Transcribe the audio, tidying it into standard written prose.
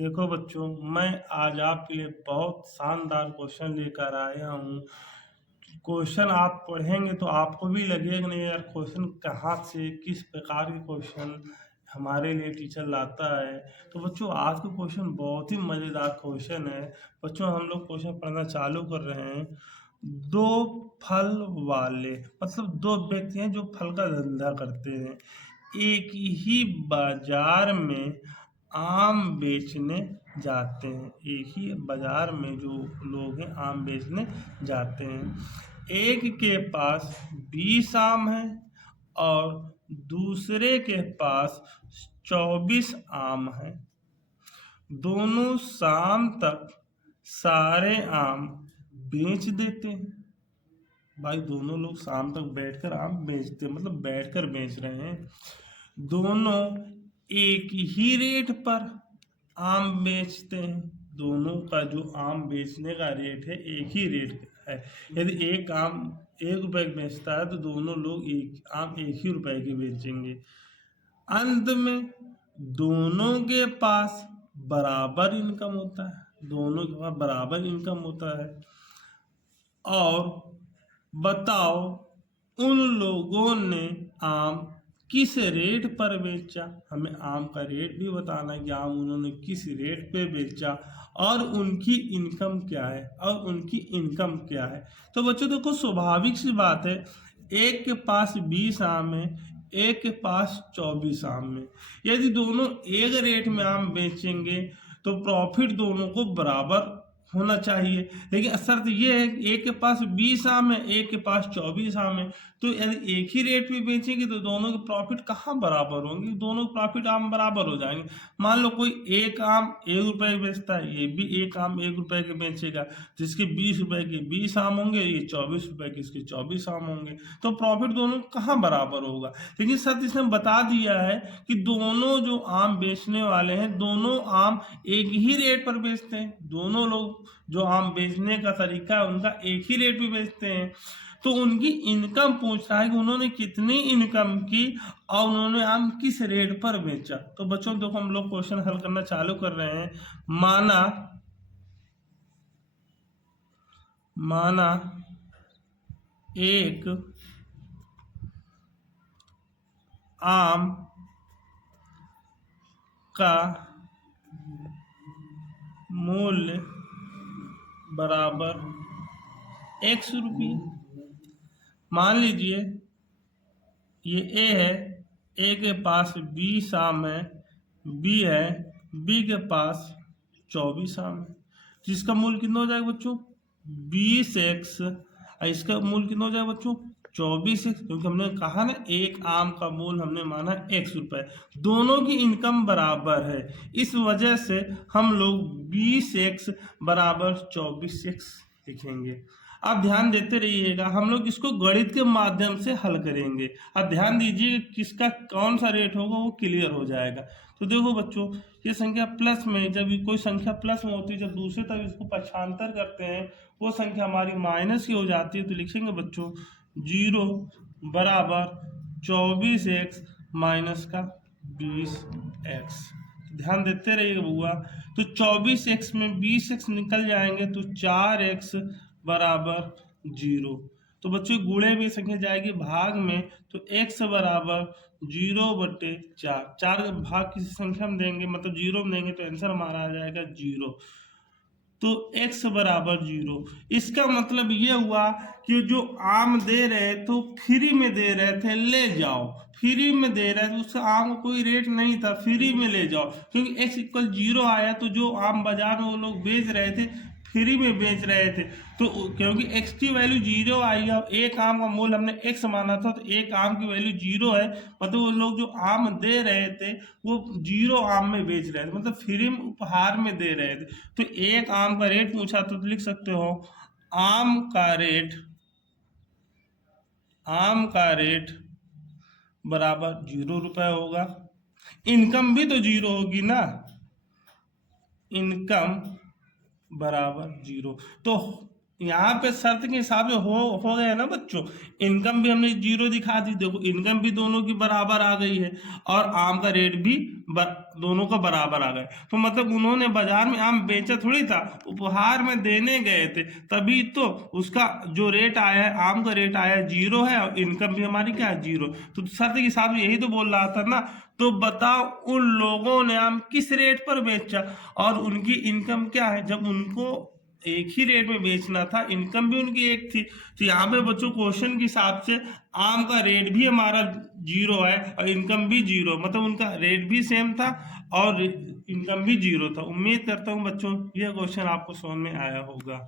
देखो बच्चों, मैं आज आपके लिए बहुत शानदार क्वेश्चन लेकर आया हूँ। क्वेश्चन आप पढ़ेंगे तो आपको भी लगेगा नहीं यार, क्वेश्चन कहाँ से किस प्रकार के क्वेश्चन हमारे लिए टीचर लाता है। तो बच्चों, आज का क्वेश्चन बहुत ही मज़ेदार क्वेश्चन है। बच्चों, हम लोग क्वेश्चन पढ़ना चालू कर रहे हैं। दो फल वाले, मतलब दो व्यक्ति हैं जो फल का धंधा करते हैं, एक ही बाजार में आम बेचने जाते हैं। एक ही बाजार में जो लोग हैं आम बेचने जाते हैं। एक के पास 20 आम है और दूसरे के पास 24 आम है। दोनों शाम तक सारे आम बेच देते हैं। भाई, दोनों लोग शाम तक बैठकर आम बेचते हैं, मतलब बैठकर बेच रहे हैं। दोनों एक ही रेट पर आम बेचते हैं। दोनों का जो आम बेचने का रेट है एक ही रेट है। यदि एक आम 1 रुपए का बेचता है तो दोनों लोग एक आम 1 ही रुपए के बेचेंगे। अंत में दोनों के पास बराबर इनकम होता है। दोनों के पास बराबर इनकम होता है। और बताओ, उन लोगों ने आम किस रेट पर बेचा। हमें आम का रेट भी बताना है कि आम उन्होंने किस रेट पे बेचा और उनकी इनकम क्या है तो बच्चों देखो, स्वाभाविक सी बात है, एक के पास 20 आम है, एक के पास 24 आम है। यदि दोनों एक रेट में आम बेचेंगे तो प्रॉफिट दोनों को बराबर होना चाहिए। लेकिन शर्त यह है कि एक के पास 20 आम है, एक के पास 24 आम है, तो यदि एक ही रेट में बेचेंगे तो दोनों के प्रॉफिट कहाँ बराबर होंगे? दोनों के प्रॉफिट आम बराबर हो जाएंगे। मान लो कोई एक आम 1 रुपए बेचता है, ये भी एक आम 1 रुपए के बेचेगा, जिसके 20 रुपए के 20 आम होंगे, ये 24 रुपए के इसके 24 आम होंगे, तो प्रॉफिट दोनों कहाँ बराबर होगा? लेकिन सर इसने बता दिया है कि दोनों जो आम बेचने वाले हैं दोनों आम एक ही रेट पर बेचते हैं। दोनों लोग जो आम बेचने का तरीका है उनका एक ही रेट पे बेचते हैं। तो उनकी इनकम पूछ रहा है कि उन्होंने कितनी इनकम की और उन्होंने आम किस रेट पर बेचा। तो बच्चों देखो, हम लोग क्वेश्चन हल करना चालू कर रहे हैं। माना एक आम का मूल्य बराबर 100 रुपये। मान लीजिए ये ए है, ए के पास 20 आम है, बी है, बी के पास 24 आम है, जिसका मूल्य कितना हो जाएगा बच्चों? 20x। इसका मूल्य कितना हो जाएगा बच्चों? 24x, क्योंकि हमने कहा ना एक आम का मूल्य हमने माना 100 रुपए। दोनों की इनकम बराबर है, इस वजह से हम लोग 20x बराबर 24x लिखेंगे। आप ध्यान देते रहिएगा, हम लोग इसको गणित के माध्यम से हल करेंगे। अब ध्यान दीजिए, किसका कौन सा रेट होगा वो क्लियर हो जाएगा। तो देखो बच्चों, ये संख्या प्लस में, जब कोई संख्या प्लस में होती है, जब दूसरे तरफ इसको पक्षांतर करते हैं वो संख्या हमारी माइनस की हो जाती है। तो लिखेंगे बच्चों 0 बराबर 24x माइनस का 20x। ध्यान देते रहिएगा बुआ। तो 24x में 20x निकल जाएंगे तो 4x बराबर 0। तो बच्चों गुणे में संख्या जाएगी भाग में, तो x बराबर 0/4। 4 का भाग किसी संख्या में देंगे, मतलब 0 में देंगे, तो आंसर हमारा आ जाएगा 0। तो x बराबर 0। इसका मतलब ये हुआ कि जो आम दे रहे तो फ्री में दे रहे थे, ले जाओ। फ्री में दे रहे थे, उसका आम का कोई रेट नहीं था, फ्री में ले जाओ। क्योंकि x = 0 आया तो जो आम बाजार में वो लोग बेच रहे थे फ्री में बेच रहे थे। तो क्योंकि x की वैल्यू 0 आई है, एक आम का मूल्य हमने x माना था, तो एक आम की वैल्यू 0 है, मतलब वो लोग जो आम दे रहे थे वो 0 आम में बेच रहे थे, मतलब फ्री में उपहार में दे रहे थे। तो एक आम का रेट पूछा तो लिख सकते हो आम का रेट बराबर 0 रुपए होगा। इनकम भी तो 0 होगी ना, इनकम बराबर 0। तो यहाँ पे शर्त के हिसाब से हो गया ना बच्चों। इनकम भी हमने 0 दिखा दी, देखो इनकम भी दोनों की बराबर आ गई है और आम का रेट भी दोनों का बराबर आ गए। तो मतलब उन्होंने बाजार में आम बेचा थोड़ी था, उपहार में देने गए थे, तभी तो उसका जो रेट आया है, आम का रेट आया है 0 है और इनकम भी हमारी क्या है 0। तो शर्त के हिसाब से यही तो बोल रहा था ना। तो बताओ उन लोगों ने आम किस रेट पर बेचा और उनकी इनकम क्या है, जब उनको एक ही रेट में बेचना था, इनकम भी उनकी एक थी। तो यहाँ पे बच्चों क्वेश्चन के हिसाब से आम का रेट भी हमारा 0 है और इनकम भी 0, मतलब उनका रेट भी सेम था और इनकम भी 0 था। उम्मीद करता हूँ बच्चों यह क्वेश्चन आपको समझ में आया होगा।